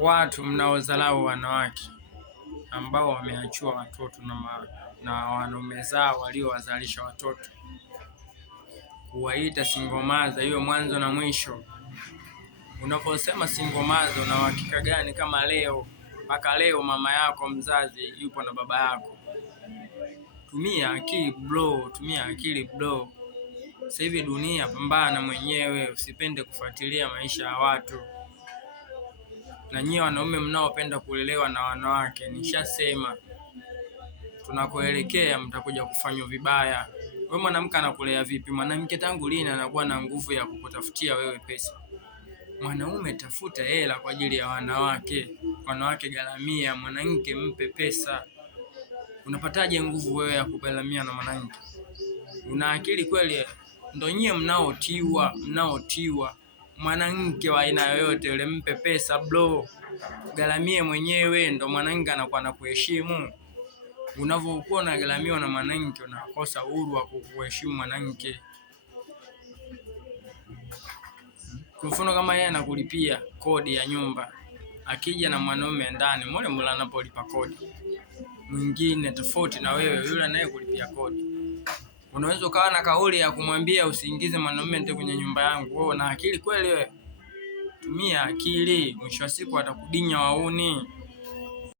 Watu mnaodharau wanawake ambao wameachua watoto na wanaume zao waliowazalisha watoto, kuwaita single mother, hiyo mwanzo na mwisho. Unaposema single mother, una uhakika gani kama leo mpaka leo mama yako mzazi yupo na baba yako? Tumia akili bro, tumia akili bro. Sasa hivi dunia, pambana mwenyewe, usipende kufuatilia maisha ya watu. Na nyie wanaume mnaopenda kulelewa na wanawake, nishasema tunakoelekea mtakuja kufanywa vibaya. Wewe mwanamke anakulea vipi? Mwanamke tangu lini anakuwa na nguvu ya kukutafutia wewe pesa? Mwanaume tafuta hela kwa ajili ya wanawake. Wanawake garamia, mwanamke mpe pesa. Unapataje nguvu wewe ya kugaramia na mwanamke? Una akili kweli? Ndio nyie mnaotiwa. Mwanamke wa aina yoyote yule mpe pesa bro. Garamie mwenyewe, ndio mwanamke anakuwa anakuheshimu. Unavyokuwa unagaramiwa na mwanamke unakosa uhuru wa kuheshimu mwanamke. Kwa mfano kama yeye anakulipia kodi ya nyumba, akija na mwanaume ndani, mbona anapolipa kodi mwingine tofauti na wewe yule anayekulipia kodi, unaweza ukawa na kauli ya kumwambia usiingize mwanaume ndio kwenye nyumba yangu? Wewe una akili kweli wewe? Tumia akili, mwisho wa siku atakudinya wauni.